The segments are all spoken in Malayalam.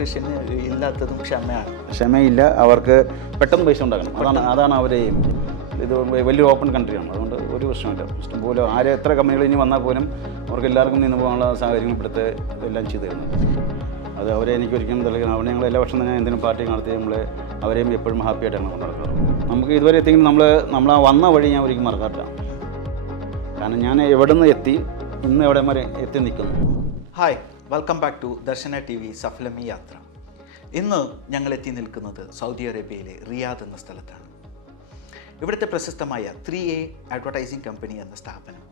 ഇലക്ട്രീഷ്യന് ഇല്ലാത്തതും ക്ഷമയാണ്. ക്ഷമയില്ല, അവർക്ക് പെട്ടെന്ന് പൈസ ഉണ്ടാക്കണം. അതാണ് അവർ. ഇത് വലിയ ഓപ്പൺ കൺട്രിയാണ്, അതുകൊണ്ട് ഒരു പ്രശ്നമില്ല. ഇഷ്ടംപോലെ എത്ര കമ്പനികൾ ഇനി വന്നാൽ പോലും അവർക്ക് എല്ലാവർക്കും നിന്ന് പോകാനുള്ള സാഹചര്യങ്ങൾ ഇവിടുത്തെ എല്ലാം ചെയ്തു തരുന്നത്. അത് അവരെ എനിക്ക് ഒരിക്കലും തെളിയിക്കണം. അവിടെ ഞങ്ങൾ എല്ലാ വർഷം തന്നെ എന്തെങ്കിലും പാർട്ടി നടത്തി അവരെയും എപ്പോഴും ഹാപ്പി ആയിട്ടാണ് കൊണ്ടുനടക്കുന്നത്. നമുക്ക് ഇതുവരെ എത്തിയെങ്കിലും നമ്മൾ ആ വന്ന വഴി ഞാൻ ഒരിക്കലും മറക്കാറില്ല. കാരണം ഞാൻ എവിടെ നിന്ന് എത്തി, ഇന്ന് എവിടെ വരെ എത്തി നിൽക്കുന്നു. Hi, welcome back to Darshana TV സഫലമി യാത്ര. ഇന്ന് ഞങ്ങൾ എത്തി നിൽക്കുന്നത് സൗദി അറേബ്യയിലെ റിയാദ് എന്ന സ്ഥലത്താണ്. ഇവിടുത്തെ പ്രശസ്തമായ 3A അഡ്വർടൈസിംഗ് കമ്പനി എന്ന സ്ഥാപനം,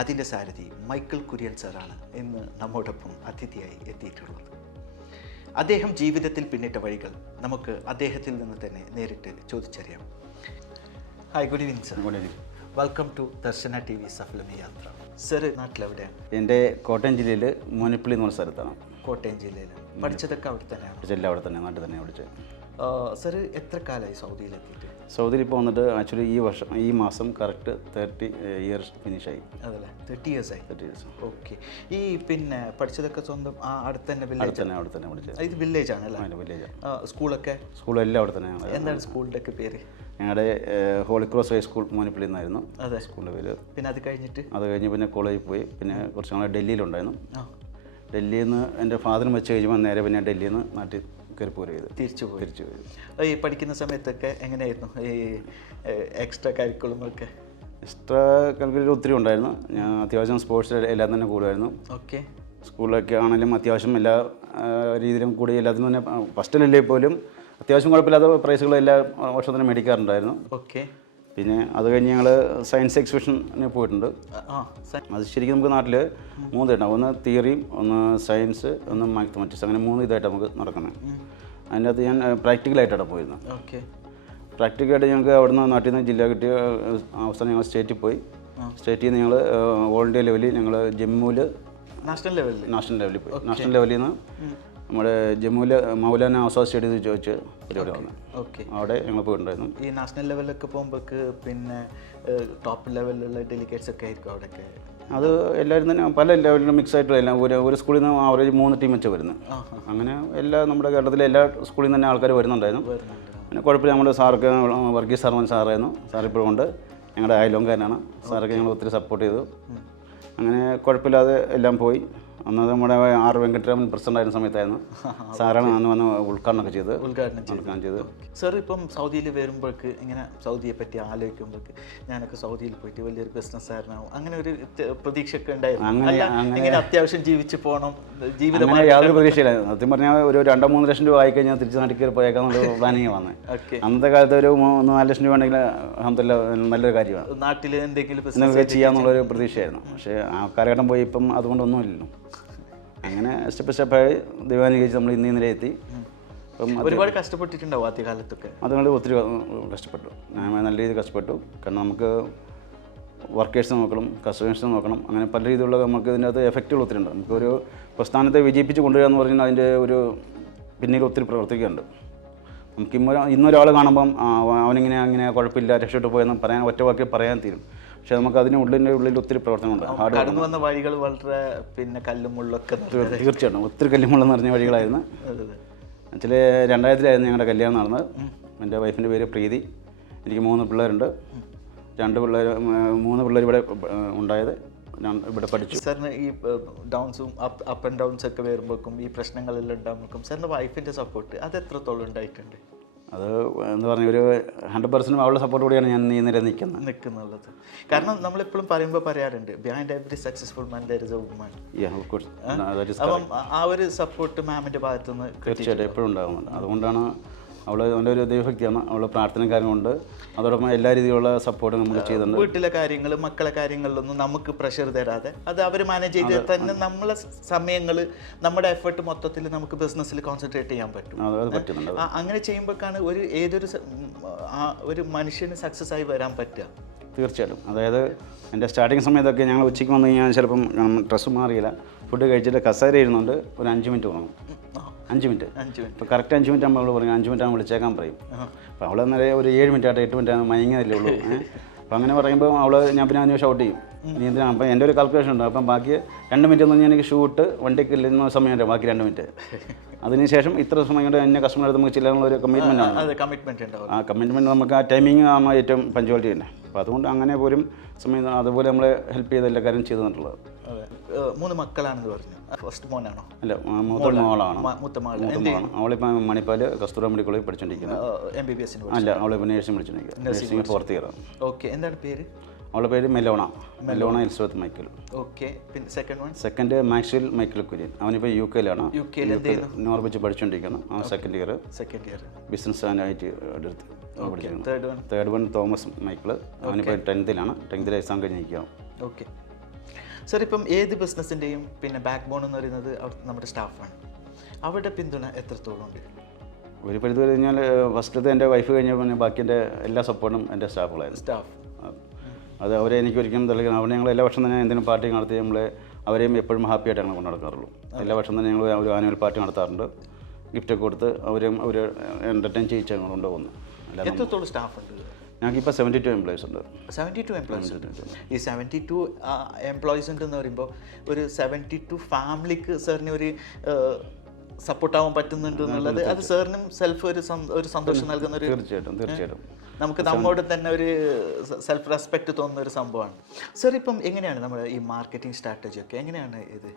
അതിൻ്റെ സാരഥി മൈക്കിൾ കുര്യൻ സാറാണ് ഇന്ന് നമ്മോടൊപ്പം അതിഥിയായി എത്തിയിട്ടുള്ളത്. അദ്ദേഹം ജീവിതത്തിൽ പിന്നിട്ട വഴികൾ നമുക്ക് അദ്ദേഹത്തിൽ നിന്ന് തന്നെ നേരിട്ട് ചോദിച്ചറിയാം. Hi, good evening sir. Good evening. Welcome to Darshana TV സഫലമി Yathra. Sir നാട്ടിലെവിടെയാണ്? എൻ്റെ കോട്ടയം ജില്ലയിൽ മോനിപ്പള്ളി എന്ന് പറഞ്ഞ സ്ഥലത്താണ്. കോട്ടയം ജില്ലയിൽ. പഠിച്ചതൊക്കെ അവിടെ തന്നെയാണ്? പഠിച്ചെല്ലാം അവിടെ തന്നെ, നാട്ടിൽ തന്നെ പഠിച്ചത്. സർ എത്ര കാലമായി സൗദിയിലെത്തിയിട്ട്? സൗദിയിൽ ഇപ്പോൾ വന്നിട്ട് ആക്ച്വലി ഈ മാസം കറക്റ്റ് 30 ഇയേഴ്സ് ഫിനിഷായി. അതല്ലേ, 30 years ആയി. 30 years. ഓക്കെ. ഈ പിന്നെ പഠിച്ചതൊക്കെ സ്വന്തം അടുത്ത് തന്നെ അവിടെ തന്നെ പഠിച്ചത്. ഇത് വില്ലേജ് ആണ് അല്ലേ? വില്ലേജാണ്. സ്കൂളെല്ലാം അവിടെ തന്നെയാണ്. എന്താണ് സ്കൂളിൻ്റെ ഒക്കെ പേര്? ഞങ്ങളുടെ ഹോളി ക്രോസ് ഹൈസ്കൂൾ മോനിപ്പള്ളി എന്നായിരുന്നു സ്കൂളിൻ്റെ പേര്. പിന്നെ അത് കഴിഞ്ഞ് പിന്നെ കോളേജിൽ പോയി. പിന്നെ കുറച്ച് നാൾ ഡൽഹിയിലുണ്ടായിരുന്നു. ഡൽഹിയിൽ നിന്ന് എൻ്റെ ഫാദറിന് വെച്ച് കഴിയുമ്പോൾ നേരെ പിന്നെ ഡൽഹിയിൽ നിന്ന് നാട്ടിൽ തിരിച്ചു പോയി. ഈ പഠിക്കുന്ന സമയത്തൊക്കെ എങ്ങനെയായിരുന്നു ഈ എക്സ്ട്രാ കരിക്കുലമൊക്കെ? എക്സ്ട്രാ കരിക്കുലർ ഒത്തിരി ഉണ്ടായിരുന്നു. ഞാൻ അത്യാവശ്യം സ്പോർട്സ് എല്ലാം തന്നെ കൂടുമായിരുന്നു. ഓക്കെ. സ്കൂളിലൊക്കെ ആണെങ്കിലും അത്യാവശ്യം എല്ലാ രീതിയിലും കൂടി എല്ലാത്തിനും തന്നെ ഫസ്റ്റിലല്ലേ പോലും അത്യാവശ്യം കുഴപ്പമില്ലാത്ത പ്രൈസുകൾ എല്ലാ വർഷത്തിനും മേടിക്കാറുണ്ടായിരുന്നു. ഓക്കെ. പിന്നെ അത് കഴിഞ്ഞ് ഞങ്ങൾ സയൻസ് എക്സിബിഷന് പോയിട്ടുണ്ട്. അത് ശരിക്കും നമുക്ക് നാട്ടിൽ 3 ഇതുണ്ടാവും. ഒന്ന് തിയറിയും, ഒന്ന് സയൻസ്, ഒന്ന് മാത്തമാറ്റിക്സ്. അങ്ങനെ 3 ഇതായിട്ട് നമുക്ക് നടക്കുന്നത്. അതിൻ്റെ അകത്ത് ഞാൻ പ്രാക്ടിക്കലായിട്ടാണ് പോയിരുന്നത്. ഓക്കെ. പ്രാക്ടിക്കലായിട്ട് ഞങ്ങൾക്ക് അവിടുന്ന് നാട്ടിൽ നിന്ന് ജില്ല കിട്ടിയ അവസാനം ഞങ്ങൾ സ്റ്റേറ്റിൽ പോയി. സ്റ്റേറ്റിൽ നിന്ന് ഞങ്ങൾ ഓൾ ഇന്ത്യ ലെവലിൽ ഞങ്ങൾ ജമ്മുവിൽ നാഷണൽ ലെവലിൽ പോയി. നാഷണൽ ലെവലിൽ നിന്ന് നമ്മുടെ ജമ്മുവിലെ മൗലാന ആസാദ് സ്റ്റേഡിയത്തിൽ ചോദിച്ച് പരിപാടി വന്നു. ഓക്കെ. അവിടെ ഞങ്ങൾ പോയിട്ടുണ്ടായിരുന്നു. ഈ നാഷണൽ ലെവലിലൊക്കെ പോകുമ്പോഴേക്ക് പിന്നെ ടോപ്പ് ലെവലിലുള്ള ഡെലിഗേറ്റ്സ് ഒക്കെ ആയിരിക്കും അവിടെയൊക്കെ? അത് എല്ലാവരും തന്നെ പല ലെവലിലും മിക്സ് ആയിട്ടുള്ള എല്ലാം ഒരു സ്കൂളിൽ നിന്ന് ആവറേജ് 3 ടീം വെച്ച് വരുന്നത്. അങ്ങനെ നമ്മുടെ കേരളത്തിലെ എല്ലാ സ്കൂളിൽ നിന്ന് തന്നെ ആൾക്കാർ വരുന്നുണ്ടായിരുന്നു. പിന്നെ കുഴപ്പമില്ല. നമ്മുടെ സാർക്ക് വർഗീസ് സാറായിരുന്നു. സാറിപ്പോഴും ഉണ്ട്. ഞങ്ങളുടെ അയലോങ്കാരനാണ്. സാറൊക്കെ ഞങ്ങൾ ഒത്തിരി സപ്പോർട്ട് ചെയ്തു. അങ്ങനെ കുഴപ്പമില്ലാതെ എല്ലാം പോയി. അന്നത് നമ്മുടെ R വെങ്കട്ടരാമൻ പ്രസിഡന്റ് ആയിരുന്ന സമയത്തായിരുന്നു. സാറാണ് അന്ന് വന്ന് ഉദ്ഘാടനമൊക്കെ ചെയ്ത്. സാർ ഇപ്പം സൗദിയിൽ വരുമ്പോഴേക്ക് ഇങ്ങനെ സൗദിയെ പറ്റി ആലോചിക്കുമ്പോഴേക്ക് ഞാനൊക്കെ സൗദിയിൽ പോയിട്ട് വലിയൊരു ബിസിനസ്സുകാരനാവും അങ്ങനെ ഒരു പ്രതീക്ഷയൊക്കെ ഉണ്ടായിരുന്നു. ഇങ്ങനെ അത്യാവശ്യം ജീവിച്ച് പോകണം, ജീവിതം. യാതൊരു പ്രതീക്ഷയില്ലായിരുന്നു. സത്യം പറഞ്ഞാൽ ഒരു 2-3 ലക്ഷം രൂപ ആയി കഴിഞ്ഞാൽ തിരിച്ച് നാട്ടിൽ കയറി പോയേക്കാന്നുള്ള പ്ലാനിങ് വന്നത്. അന്നത്തെ കാലത്ത് ഒരു 3-4 ലക്ഷം രൂപ ഉണ്ടെങ്കിൽ അൽഹംദുലില്ലാഹ് നല്ലൊരു കാര്യമാണ്. നാട്ടിൽ എന്തെങ്കിലും ചെയ്യാന്നുള്ളൊരു പ്രതീക്ഷയായിരുന്നു. പക്ഷേ ആ കാലഘട്ടം പോയി ഇപ്പം അതുകൊണ്ടൊന്നുമില്ലല്ലോ. അങ്ങനെ സ്റ്റെപ്പായി ദൈവാനുഗ്രഹിച്ച് നമ്മൾ ഇന്നലെ എത്തി. ഒരുപാട് കഷ്ടപ്പെട്ടിട്ടുണ്ടാവും ആദ്യകാലത്തൊക്കെ? അതുകൊണ്ട് ഒത്തിരി കഷ്ടപ്പെട്ടു. ഞാൻ നല്ല രീതിയിൽ കഷ്ടപ്പെട്ടു. കാരണം നമുക്ക് വർക്കേഴ്സ് നോക്കണം, കസ്റ്റമേഴ്സ് നോക്കണം. അങ്ങനെ പല രീതിയിലുള്ള നമുക്ക് ഇതിനകത്ത് എഫക്റ്റുകൾ ഒത്തിരി ഉണ്ട്. നമുക്കൊരു പ്രസ്ഥാനത്തെ വിജയിപ്പിച്ച് കൊണ്ടുവരിക എന്ന് പറഞ്ഞാൽ അതിൻ്റെ ഒരു പിന്നീട് ഒത്തിരി പ്രവർത്തിക്കുന്നുണ്ട്. നമുക്ക് ഇന്നൊരാൾ കാണുമ്പം അവനിങ്ങനെ അങ്ങനെ കുഴപ്പമില്ല രക്ഷപ്പെട്ടു പോയെന്ന് പറയാൻ ഒറ്റ വാക്കിൽ പറയാൻ തീരും. പക്ഷേ നമുക്ക് ഉള്ളിൽ ഒത്തിരി പ്രവർത്തനമുണ്ട്. കടന്നു വന്ന വഴികൾ വളരെ പിന്നെ കല്ലും മുള്ളൊക്കെ തീർച്ചയായിട്ടും ഒത്തിരി കല്ലുമുള്ള നിറഞ്ഞ വഴികളായിരുന്നു. ആക്ച്വലി 2000-ലായിരുന്നു ഞങ്ങളുടെ കല്യാണം നടന്നത്. എൻ്റെ വൈഫിൻ്റെ പേര് പ്രീതി. എനിക്ക് 3 പിള്ളേരുണ്ട്. 3 പിള്ളേർ ഇവിടെ ഉണ്ടായത്. ഇവിടെ പഠിച്ചു. സാറിന് ഈ ഡൗൺസും അപ്പ് ആൻഡ് ഡൗൺസ് ഒക്കെ വരുമ്പോഴേക്കും ഈ പ്രശ്നങ്ങളെല്ലാം ഉണ്ടാകുമ്പോഴേക്കും സാറിൻ്റെ വൈഫിൻ്റെ സപ്പോർട്ട് അത് എത്രത്തോളം ഉണ്ടായിട്ടുണ്ട്? അത് എന്ന് പറഞ്ഞ ഒരു 100% അവളുടെ സപ്പോർട്ട് കൂടിയാണ് ഞാൻ ഇന്നലെ നിൽക്കുന്നത്. കാരണം നമ്മളെപ്പോഴും പറയുമ്പോൾ പറയാറുണ്ട് behind every successful man there is a woman. അപ്പം ആ ഒരു സപ്പോർട്ട് മാമിൻ്റെ ഭാഗത്തുനിന്ന് തീർച്ചയായിട്ടും എപ്പോഴും ഉണ്ടാകുന്നുണ്ട്. അതുകൊണ്ടാണ് അവളുടെ ഒരു ദൈവഭക്തിയാണ്. അവളുടെ പ്രാർത്ഥന കാര്യങ്ങളുണ്ട്. അതോടൊപ്പം എല്ലാ രീതിയിലുള്ള സപ്പോർട്ടും നമ്മൾ ചെയ്തിട്ടുണ്ട്. വീട്ടിലെ കാര്യങ്ങൾ, മക്കളെ കാര്യങ്ങളിലൊന്നും നമുക്ക് പ്രഷർ തരാതെ അത് അവർ മാനേജ് ചെയ്ത് തന്നെ നമ്മളെ സമയങ്ങൾ, നമ്മുടെ എഫേർട്ട് മൊത്തത്തിൽ നമുക്ക് ബിസിനസ്സിൽ കോൺസെൻട്രേറ്റ് ചെയ്യാൻ പറ്റും. അങ്ങനെ ചെയ്യുമ്പോഴേക്കാണ് ഒരു മനുഷ്യന് സക്സസ് ആയി വരാൻ പറ്റുക. തീർച്ചയായിട്ടും. അതായത് എൻ്റെ സ്റ്റാർട്ടിങ് സമയത്തൊക്കെ ഞങ്ങൾ ഉച്ചയ്ക്ക് വന്നു കഴിഞ്ഞാൽ ചിലപ്പം ഡ്രസ്സ് മാറിയില്ല, ഫുഡ് കഴിച്ചിട്ട് കസേര ഇരുന്നുണ്ട് ഒരു 5 മിനിറ്റ് തുടങ്ങും. 5 മിനിറ്റ്. ഇപ്പോൾ കറക്റ്റ് 5 മിനിറ്റ് ആകുമ്പോൾ അവൾ പറയും 5 മിനിറ്റ് ആകുമ്പോൾ വിളിച്ചേക്കാൻ പറയും. അപ്പോൾ അവൾ അന്നേരം ഒരു 7 മിനിറ്റ് ആയിട്ട് 8 മിനിറ്റ് ആകുമ്പോൾ മയങ്ങിയതല്ലേ ഉള്ളൂ. അപ്പോൾ അങ്ങനെ പറയുമ്പോൾ ഞാൻ പിന്നെ അതിന് ഷൗട്ട് ചെയ്യും, ഇനി എന്തിനാണ്. അപ്പം എൻ്റെ ഒരു കാൽക്കുലേഷൻ ഉണ്ട്. അപ്പം ബാക്കി 2 മിനിറ്റ് എന്ന് പറഞ്ഞാൽ എനിക്ക് ഷൂട്ട് വണ്ടിക്ക് ഇല്ലുന്ന സമയമുണ്ട്, ബാക്കി 2 മിനിറ്റ്. അതിനുശേഷം ഇത്ര സമയം കൊണ്ട് എന്നെ കസ്റ്റമർ അടുത്ത് നമുക്ക് ചില്ലാനുള്ള ഒരു കമ്മിറ്റ്മെൻ്റ് ആണ്. ആ കമ്മിറ്റ്മെൻറ്റ് നമുക്ക് ആ ടൈമിംഗ് ആണ് ഏറ്റവും പഞ്ച്വാലിറ്റി തന്നെ. അപ്പോൾ അതുകൊണ്ട് അങ്ങനെ പോലും സമയം അതുപോലെ നമ്മളെ ഹെൽപ്പ് ചെയ്ത് എല്ലാ കാര്യം ചെയ്തു തന്നിട്ടുള്ളത്. 3 മക്കളാണെന്ന് പറഞ്ഞു. ഫസ്റ്റ് മോനാണോ? അല്ല, മൂത്ത മോളാണ്. മൂത്തമാണ്. അവളിപ്പോൾ മണിപ്പാൽ കസ്തൂര മെഡിക്കൽ കോളേജിൽ പഠിച്ചുകൊണ്ടിരിക്കുന്നത്. MBBS അല്ല, അവളിപ്പോൾ നേഴ്സിംഗ് പഠിച്ചുകൊണ്ടിരിക്കുക. Nursing 4th year. ഓക്കെ, എന്താണ് പേര്? അവളുടെ പേര് മെലോണ എലിസബത്ത് മൈക്കിൾ. ഓക്കെ, പിന്നെ സെക്കൻഡ് മാക്സ്വെൽ മൈക്കിൾ കുര്യൻ. അവനിപ്പോൾ UK യിലാണ്, നോർവിച്ച് പഠിച്ചുകൊണ്ടിരിക്കുന്നു. സെക്കൻഡ് ഇയർ ബിസിനസ് ആയിട്ട് എടുത്ത് പഠിച്ചിരിക്കുന്നു. Third one Thomas Michael. അവനിപ്പോൾ 10th എക്സാം കഴിഞ്ഞിരിക്കുകയാണ്. ഓക്കെ സർ, ഇപ്പം ഏത് ബിസിനസ്സിൻ്റെയും പിന്നെ ബാക്ക് ബോൺ എന്ന് പറയുന്നത് നമ്മുടെ സ്റ്റാഫാണ്. അവരുടെ പിന്തുണ എത്രത്തോളം ഉണ്ട്? ഒരു പരിധി കഴിഞ്ഞാൽ ഫസ്റ്റത്തെ എൻ്റെ വൈഫ് കഴിഞ്ഞ പിന്നെ ബാക്കി എൻ്റെ എല്ലാ സപ്പോർട്ടും എൻ്റെ സ്റ്റാഫുകളായിരുന്നു. അത് അവരെ എനിക്ക് ഒരിക്കലും തെളിയിക്കണം. അവിടെ ഞങ്ങൾ എല്ലാ വർഷം തന്നെ എന്തെങ്കിലും പാർട്ടി നടത്തി അവരെയും എപ്പോഴും ഹാപ്പി ആയിട്ട് ഞങ്ങൾ കൊണ്ടു നടക്കാറുള്ളൂ. എല്ലാ വർഷം തന്നെ ഞങ്ങൾ ഒരു ആനുവൽ പാർട്ടി നടത്താറുണ്ട്. ഗിഫ്റ്റൊക്കെ കൊടുത്ത് അവരെയും അവർ എൻ്റർടൈൻ ചെയ്യിച്ച് ഞങ്ങൾ കൊണ്ടുപോകുന്നു. എത്രത്തോളം സ്റ്റാഫ് ഉണ്ട്? ഞങ്ങൾക്കിപ്പോൾ 72 എംപ്ലോയീസ് ഉണ്ട്. 72 എംപ്ലോയീസ് ഉണ്ട്. ഈ 72 എംപ്ലോയീസ് ഉണ്ടെന്ന് പറയുമ്പോൾ ഒരു 72 ഫാമിലിക്ക് സാറിന് ഒരു സപ്പോർട്ടാവാൻ പറ്റുന്നുണ്ട് എന്നുള്ളത് അത് സാറിനും സെൽഫ് ഒരു സന്തോഷം നൽകുന്ന ഒരു, തീർച്ചയായിട്ടും നമുക്ക് നമ്മോട് തന്നെ ഒരു സെൽഫ് റെസ്പെക്റ്റ് തോന്നുന്ന ഒരു സംഭവമാണ്. സാർ, ഇപ്പം എങ്ങനെയാണ് നമ്മുടെ ഈ മാർക്കറ്റിംഗ് സ്ട്രാറ്റജി ഒക്കെ എങ്ങനെയാണ് ഇത്?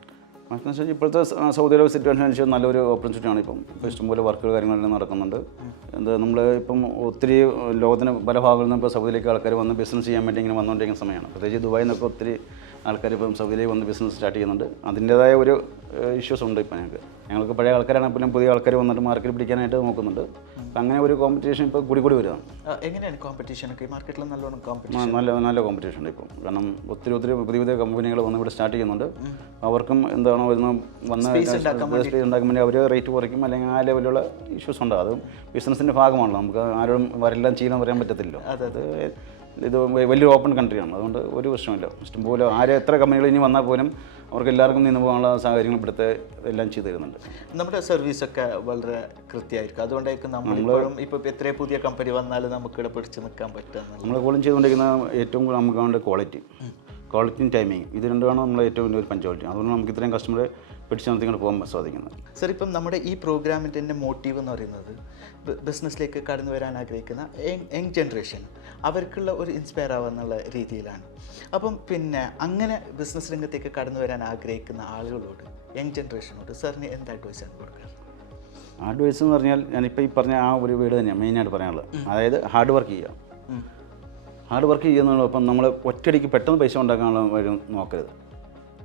മാർക്കറ്റിംഗ് ഇപ്പോഴത്തെ സൗദി അറേബ്യ സിറ്റുവേഷൻ അനുസരിച്ച് നല്ലൊരു ഓപ്പർച്യൂണിറ്റിയാണ്. ഇപ്പം ഇഷ്ടംപോലെ വർക്കുകൾ കാര്യങ്ങളെല്ലാം നടക്കുന്നുണ്ട്. നമ്മൾ ഇപ്പം ഒത്തിരി ലോകത്തിന് പല ഭാഗങ്ങളിൽ നിന്ന് ഇപ്പോൾ സൗദിയിലേക്ക് ആൾക്കാർ വന്ന് ബിസിനസ് ചെയ്യാൻ വേണ്ടി ഇങ്ങനെ വന്നുകൊണ്ടിരിക്കുന്ന സമയമാണ്. പ്രത്യേകിച്ച് ദുബായിൽ നിന്നൊക്കെ ഒത്തിരി ആൾക്കാർ ഇപ്പം സൗദിയിലേക്ക് വന്ന് ബിസിനസ് സ്റ്റാർട്ട് ചെയ്യുന്നുണ്ട്. അതിൻ്റേതായ ഒരു ഇഷ്യൂസ് ഉണ്ട്. ഇപ്പം ഞങ്ങൾക്ക് പഴയ ആൾക്കാരാണെങ്കിലും പുതിയ ആൾക്കാർ വന്നിട്ട് മാർക്കറ്റ് പിടിക്കാനായിട്ട് നോക്കുന്നുണ്ട്. അപ്പം അങ്ങനെ ഒരു കോമ്പറ്റീഷൻ ഇപ്പോൾ കൂടി വരുന്നതാണ്. എങ്ങനെയാണ് കോമ്പറ്റീഷൻ ഒക്കെ മാർക്കറ്റിൽ? നല്ലോണം കോമ്പറ്റീഷൻ, നല്ല കോമ്പറ്റീഷൻ ഉണ്ട് ഇപ്പം. കാരണം ഒത്തിരി പുതിയ കമ്പനികൾ വന്ന് ഇവിടെ സ്റ്റാർട്ട് ചെയ്യുന്നുണ്ട്. അവർക്കും എന്താണോ വന്ന് സ്പേസ് ഉണ്ടാക്കാൻ വേണ്ടി അവർ റേറ്റ് കുറയ്ക്കും, അല്ലെങ്കിൽ ആ ലെവലുള്ള ഇഷ്യൂസ് ഉണ്ട്. അത് ബിസിനസ്സിൻ്റെ ഭാഗമാണല്ലോ. നമുക്ക് ആരും വരെല്ലാം ചെയ്യാൻ പറയാൻ പറ്റത്തില്ലോ. ഇത് വലിയൊരു ഓപ്പൺ കൺട്രിയാണ്. അതുകൊണ്ട് ഒരു പ്രശ്നമില്ല. ഇഷ്ടംപോലെ എത്ര കമ്പനികൾ ഇനി വന്നാൽ പോലും അവർക്ക് എല്ലാവർക്കും നിന്ന് പോകാനുള്ള സാഹചര്യങ്ങൾ ഇവിടുത്തെ എല്ലാം ചെയ്തു തരുന്നുണ്ട്. നമ്മുടെ സർവീസൊക്കെ വളരെ കൃത്യമായിരിക്കും. അതുകൊണ്ടായിരിക്കും നമ്മളിപ്പോഴും ഇപ്പോൾ എത്ര പുതിയ കമ്പനി വന്നാലും നമുക്കിവിടെ പിടിച്ച് നിൽക്കാൻ പറ്റുക. നമ്മൾ കൂടുതലും ചെയ്തുകൊണ്ടിരിക്കുന്ന ഏറ്റവും കൂടുതൽ നമുക്ക് വേണ്ട ക്വാളിറ്റിയും ടൈമിങ്, ഇത് രണ്ടുമാണ് നമ്മൾ ഏറ്റവും വലിയ ഒരു പഞ്ച്വാലിറ്റി. അതുകൊണ്ട് നമുക്ക് ഇത്രയും കസ്റ്റമറെ പിടിച്ച് നിർത്തിക്കൊണ്ട് പോകാൻ സാധിക്കുന്നത്. സർ, ഇപ്പം നമ്മുടെ ഈ പ്രോഗ്രാമിൻ്റെ തന്നെ മോട്ടീവ് എന്ന് പറയുന്നത് ബിസിനസ്സിലേക്ക് കടന്നു വരാൻ ആഗ്രഹിക്കുന്ന യങ് ജനറേഷൻ അവർക്കുള്ള ഒരു ഇൻസ്പയർ ആവുന്നുള്ള രീതിയിലാണ്. അപ്പം പിന്നെ അങ്ങനെ ബിസിനസ് രംഗത്തേക്ക് കടന്നു വരാൻ ആഗ്രഹിക്കുന്ന ആളുകളോട്, യങ് ജനറേഷനോട് സാറിന് എന്ത് അഡ്വൈസാണ് കൊടുക്കുക? അഡ്വൈസ് എന്ന് പറഞ്ഞാൽ ഞാനിപ്പോൾ ഈ പറഞ്ഞ ആ ഒരു വീട് തന്നെയാണ് മെയിനായിട്ട് പറയാനുള്ളത്. അതായത് ഹാർഡ് വർക്ക് ചെയ്യുക. ചെയ്യുന്നതോടൊപ്പം നമ്മൾ ഒറ്റയടിക്ക് പെട്ടെന്ന് പൈസ ഉണ്ടാക്കാനുള്ള വഴി നോക്കരുത്.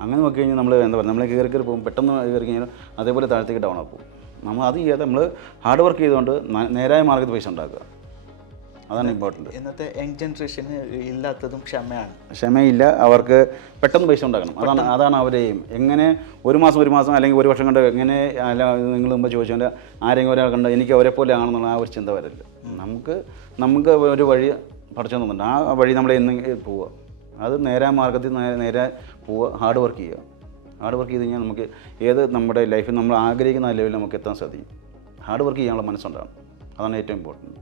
അങ്ങനെ നോക്കി കഴിഞ്ഞാൽ നമ്മൾ എന്താ പറയുക, നമ്മൾ കയറി പോകും, പെട്ടെന്ന് കയറി കഴിഞ്ഞാൽ അതേപോലെ താഴത്തേക്ക് ഡൗൺ ആക്കും. നമ്മൾ അത് ചെയ്യാതെ നമ്മൾ ഹാർഡ് വർക്ക് ചെയ്തുകൊണ്ട് നേരായ മാർഗ്ഗത്തിൽ പൈസ ഉണ്ടാക്കുക. അതാണ് ഇമ്പോർട്ടൻറ്റ്. ഇന്നത്തെ യങ് ജനറേഷന് ഇല്ലാത്തതും ക്ഷമയില്ല. അവർക്ക് പെട്ടെന്ന് പൈസ ഉണ്ടാക്കണം. അതാണ് അവരെയും. എങ്ങനെ ഒരു മാസം അല്ലെങ്കിൽ ഒരു വർഷം കണ്ട് എങ്ങനെ അല്ല നിങ്ങൾ മുമ്പ് ചോദിച്ചാൽ ആരെങ്കിലും ഒരാൾ കണ്ട് എനിക്ക് അവരെ പോലെ ആണെന്നുള്ള ആ ഒരു ചിന്ത വരില്ല. നമുക്ക് ഒരു വഴി പഠിച്ചു തന്നിട്ടുണ്ട്. ആ വഴി നമ്മൾ എന്ന് പോവുക, അത് നേരായ മാർഗ്ഗത്തിൽ നേരെ പോവുക, ഹാർഡ് വർക്ക് ചെയ്യുക. ഹാർഡ് വർക്ക് ചെയ്ത് കഴിഞ്ഞാൽ നമുക്ക് ഏത് നമ്മുടെ ലൈഫിൽ നമ്മൾ ആഗ്രഹിക്കുന്ന ലെവലിൽ നമുക്ക് എത്താൻ സാധിക്കും. ഹാർഡ് വർക്ക് ചെയ്യാനുള്ള മനസ്സുണ്ടാകും. അതാണ് ഏറ്റവും ഇമ്പോർട്ടൻറ്റ്.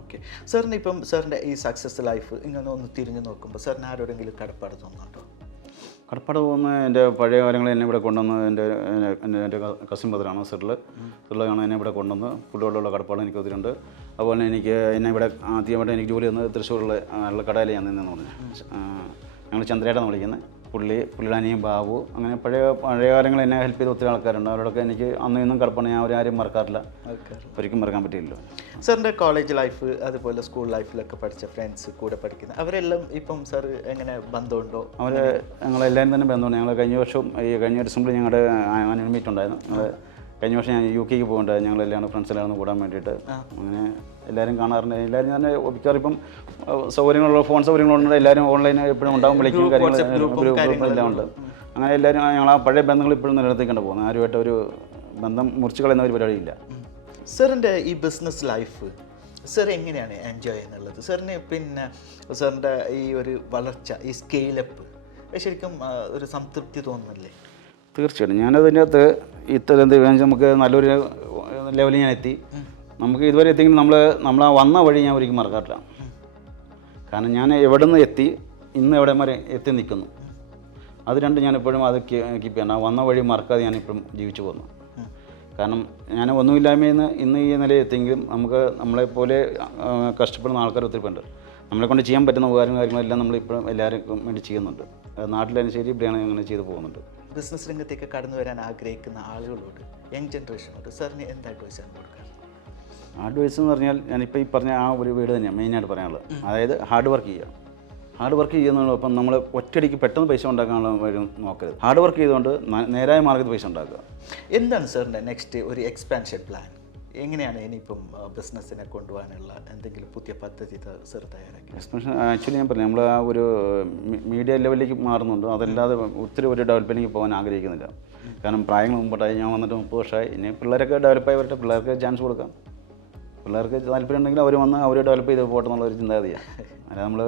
ഓക്കെ, സാറിന് ഇപ്പം സാറിൻ്റെ ഈ സക്സസ് ലൈഫ് ഇങ്ങനെ ഒന്ന് തിരിഞ്ഞു നോക്കുമ്പോൾ സാറിന് ആരോടെങ്കിലും കടപ്പാട് തോന്നുന്നുണ്ടോ? കടപ്പാട് പോകുന്ന എൻ്റെ പഴയ കാര്യങ്ങൾ എന്നെ ഇവിടെ കൊണ്ടുവന്ന് എൻ്റെ കസിൻ ബ്രദറാണ് സിറിലാണ് എന്നെ ഇവിടെ കൊണ്ടുവന്ന്. പുള്ളിയോടുള്ള കടപ്പാട് എനിക്ക് ഒത്തിരിയുണ്ട്. അതുപോലെ എന്നെ ഇവിടെ ആദ്യമായിട്ട് എനിക്ക് ജോലി തന്നത് തൃശ്ശൂരിലുള്ള കടയിൽ ഞാൻ നിന്നെന്ന് പറഞ്ഞു. ഞങ്ങൾ ചന്ദ്രേട്ടാന്ന് വിളിക്കുന്നത്. പുള്ളിയുടെ അനിയൻ ബാബു, അങ്ങനെ പഴയ കാലങ്ങൾ എന്നെ ഹെൽപ്പ് ചെയ്ത ഒത്തിരി ആൾക്കാരുണ്ട്. അവരോടൊക്കെ എനിക്ക് അന്നും ഇന്നും കടപ്പാണ്. ഞാൻ ആരും മറക്കാറില്ല, ഒരിക്കലും മറക്കാൻ പറ്റില്ലല്ലോ. സാറിൻ്റെ കോളേജ് ലൈഫ് അതുപോലെ സ്കൂൾ ലൈഫിലൊക്കെ പഠിച്ച ഫ്രണ്ട്സ് കൂടെ പഠിക്കുന്ന അവരെല്ലാം ഇപ്പം സാർ എങ്ങനെ ബന്ധമുണ്ടോ? ഞങ്ങളെല്ലാവരും തന്നെ ബന്ധമുണ്ട്. ഞങ്ങൾ കഴിഞ്ഞ ഡിസംബറിൽ ഞങ്ങളുടെ ആനുവൽ മീറ്റ് ഉണ്ടായിരുന്നു. കഴിഞ്ഞ വർഷം ഞാൻ UK പോകുന്നുണ്ട്. ഞങ്ങളെല്ലാം ഫ്രണ്ട്സിലായിരുന്നു കൂടാൻ വേണ്ടിയിട്ട്. അങ്ങനെ എല്ലാവരും കാണാറുണ്ട്. എല്ലാവരും ഞാൻ മിക്കവാറും ഇപ്പം ഫോൺ സൗകര്യങ്ങളുണ്ട്. എല്ലാവരും ഓൺലൈൻ എപ്പോഴും ഉണ്ടാവും, വിളിക്കും, കാര്യങ്ങളെല്ലാം ഉണ്ട്. അങ്ങനെ എല്ലാവരും ഞങ്ങൾ ആ പഴയ ബന്ധങ്ങൾ ഇപ്പോഴും നിലനിർത്തിക്കൊണ്ട് പോകുന്നത്. ആരുമായിട്ട് ഒരു ബന്ധം മുറിച്ച് കളയുന്ന ഒരു പരിപാടിയില്ല. സാറിൻ്റെ ഈ ബിസിനസ് ലൈഫ് സാർ എങ്ങനെയാണ് എൻജോയ് ചെയ്യുന്നുള്ളത്? സാറിന് പിന്നെ സാറിൻ്റെ ഈ ഒരു വളർച്ച, ഈ സ്കെയിലപ്പ് ശരിക്കും ഒരു സംതൃപ്തി തോന്നുന്നില്ലേ? തീർച്ചയായിട്ടും. ഞാനതിൻ്റെ അകത്ത് ഇത്ര നമുക്ക് നല്ലൊരു ലെവലിൽ ഞാൻ എത്തി. നമുക്ക് ഇതുവരെ എത്തിയെങ്കിലും നമ്മൾ ആ വന്ന വഴി ഞാൻ ഒരിക്കലും മറക്കാറില്ല. കാരണം ഞാൻ എവിടെ നിന്ന് എത്തി ഇന്ന് എവിടെ വരെ എത്തി നിൽക്കുന്നു, അത് രണ്ടും ഞാൻ എപ്പോഴും അത് കീപ്പ് ചെയ്യണം. വന്ന വഴി മറക്കാതെ ഞാനിപ്പം ജീവിച്ചു പോകുന്നു. കാരണം ഞാൻ ഒന്നുമില്ലായ്മയിൽ നിന്ന് ഇന്ന് ഈ നിലയിൽ എത്തിയെങ്കിലും നമുക്ക് നമ്മളെപ്പോലെ കഷ്ടപ്പെടുന്ന ആൾക്കാർ ഒത്തിരി ഉണ്ട്. നമ്മളെ കൊണ്ട് ചെയ്യാൻ പറ്റുന്ന കാര്യങ്ങളെല്ലാം നമ്മളിപ്പോഴും എല്ലാവർക്കും വേണ്ടി ചെയ്യുന്നുണ്ട്. നാട്ടിലായാലും ശരി, ഇവിടെയാണ് അങ്ങനെ ചെയ്തു പോകുന്നുണ്ട്. ബിസിനസ് രംഗത്തേക്ക് കടന്നു വരാൻ ആഗ്രഹിക്കുന്ന ആളുകളോട്, യങ് ജനറേഷനോട് സാറിന് എന്ത് അഡ്വൈസാണ് കൊടുക്കുക? അഡ്വൈസ് എന്ന് പറഞ്ഞാൽ ഞാനിപ്പോൾ ഈ പറഞ്ഞ ആ ഒരു വീട് തന്നെയാണ് മെയിനായിട്ട് പറയാനുള്ളത്. അതായത് ഹാർഡ് വർക്ക് ചെയ്യുക. ഹാർഡ് വർക്ക് ചെയ്യുന്നതോടൊപ്പം നമ്മൾ ഒറ്റയടിക്ക് പെട്ടെന്ന് പൈസ ഉണ്ടാക്കാനുള്ള വഴി നോക്കരുത്. ഹാർഡ് വർക്ക് ചെയ്തുകൊണ്ട് നേരായ മാർഗ്ഗത്തിൽ പൈസ ഉണ്ടാക്കുക. എന്താണ് സാറിൻ്റെ നെക്സ്റ്റ് ഒരു എക്സ്പാൻഷൻ പ്ലാൻ? എങ്ങനെയാണ് ഇനിയിപ്പം ബിസിനസ്സിനെ കൊണ്ടുപോകാനുള്ള എന്തെങ്കിലും പുതിയ പദ്ധതി സാർ തയ്യാറാക്കി? എക്സ്പാൻഷൻ ആക്ച്വലി ഞാൻ പറഞ്ഞു, നമ്മൾ ആ ഒരു മീഡിയ ലെവലിലേക്ക് മാറുന്നുണ്ട്. അതല്ലാതെ ഒത്തിരി ഒരു ഡെവലപ്പിലേക്ക് പോകാൻ ആഗ്രഹിക്കുന്നില്ല. കാരണം പ്രായങ്ങൾ മുമ്പോട്ടായി, ഞാൻ വന്നിട്ട് 30 വർഷമായി. ഇനി പിള്ളേരൊക്കെ ഡെവലപ്പായി വരട്ടെ, പിള്ളേർക്ക് ചാൻസ് കൊടുക്കാം. പിള്ളേർക്ക് താല്പര്യം ഉണ്ടെങ്കിൽ അവർ വന്ന് അവർ ഡെവലപ്പ് ചെയ്ത് പോകട്ടെ എന്നുള്ളൊരു ചിന്താഗതിയാണ്. അല്ല നമ്മൾ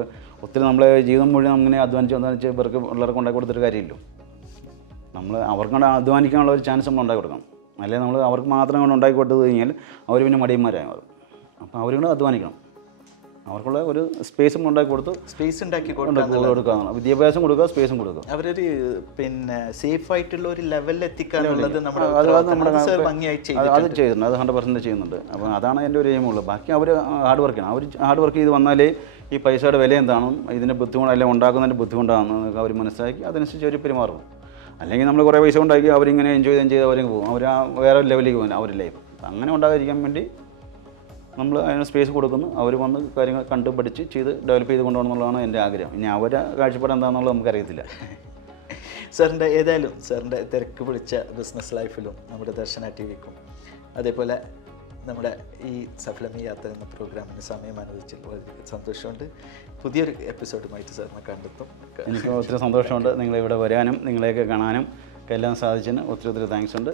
ഒത്തിരി നമ്മളെ ജീവിതം മുഴുവൻ അങ്ങനെ അധ്വാനിച്ച് ഇവർക്ക് പിള്ളേർക്ക് ഉണ്ടാക്കി കൊടുത്തിട്ട് കാര്യമില്ലോ. നമ്മൾ അവർക്ക് അധ്വാനിക്കാനുള്ള ഒരു ചാൻസ് നമ്മൾ ഉണ്ടാക്കി കൊടുക്കണം. അല്ലെങ്കിൽ നമ്മൾ അവർക്ക് മാത്രം കൊണ്ട് ഉണ്ടാക്കി കൊടുത്തു കഴിഞ്ഞാൽ അവർ പിന്നെ മടിയന്മാരായി മാറും. അപ്പോൾ അവരും കൂടെ അധ്വാനിക്കണം. അവർക്കുള്ള ഒരു സ്പേസും ഉണ്ടാക്കി കൊടുത്ത് സ്പേസ് ഉണ്ടാക്കി കൊടുക്കുക, വിദ്യാഭ്യാസം കൊടുക്കുക, സ്പേസും കൊടുക്കുക. അവരൊരു പിന്നെ സേഫ് ആയിട്ടുള്ള ഒരു ലെവലിൽ എത്തിക്കാനുള്ളത് അത് ചെയ്യുന്നുണ്ട്. അത് 100% ചെയ്യുന്നുണ്ട്. അപ്പോൾ അതാണ് എൻ്റെ ഒരു എയിമുള്ളത്. ബാക്കി അവർ ഹാർഡ് വർക്ക് ചെയ്യണം. അവർ ഹാർഡ് വർക്ക് ചെയ്ത് വന്നാലേ ഈ പൈസയുടെ വില എന്താണെന്നും ഇതിൻ്റെ ബുദ്ധിമുട്ട് അല്ലെങ്കിൽ ഉണ്ടാക്കുന്നതിൻ്റെ ബുദ്ധിമുട്ടാണെന്നൊക്കെ അവർ മനസ്സിലാക്കി അതനുസരിച്ച് അവർ പെരുമാറും. അല്ലെങ്കിൽ നമ്മൾ കുറേ പൈസ ഉണ്ടാക്കി അവരിങ്ങനെ എൻജോയ് ചെയ്ത് അവരങ്ങ് പോകും. അവർ ആ വേറെ ലെവലിലേക്ക് പോകും അവരുടെ ലൈഫ്. അങ്ങനെ ഉണ്ടാകാതിരിക്കാൻ വേണ്ടി നമ്മൾ അതിന് സ്പേസ് കൊടുക്കുന്നു. അവർ വന്ന് കാര്യങ്ങൾ കണ്ട് പഠിച്ച് ചെയ്ത് ഡെവലപ്പ് ചെയ്ത് കൊണ്ടുപോകണം എന്നുള്ളതാണ് എൻ്റെ ആഗ്രഹം. ഇനി അവരെ കാഴ്ചപ്പാട് എന്താണെന്നുള്ളത് നമുക്കറിയത്തില്ല. സാറിൻ്റെ ഏതായാലും സാറിൻ്റെ തിരക്ക് പിടിച്ച ബിസിനസ് ലൈഫിലും നമ്മുടെ ദർശന ടി വിക്കും അതേപോലെ നമ്മുടെ ഈ സഫലമി യാത്ര എന്ന പ്രോഗ്രാമിന് സമയം അനുവദിച്ചതിൽ വളരെ സന്തോഷമുണ്ട്. പുതിയൊരു എപ്പിസോഡുമായിട്ട് സാറിനെ കണ്ടെത്തും. എനിക്ക് ഒത്തിരി സന്തോഷമുണ്ട് നിങ്ങളിവിടെ വരാനും നിങ്ങളെയൊക്കെ കാണാനും ഒക്കെ എല്ലാം സാധിച്ചതിന് ഒത്തിരി താങ്ക്സ് ഉണ്ട്.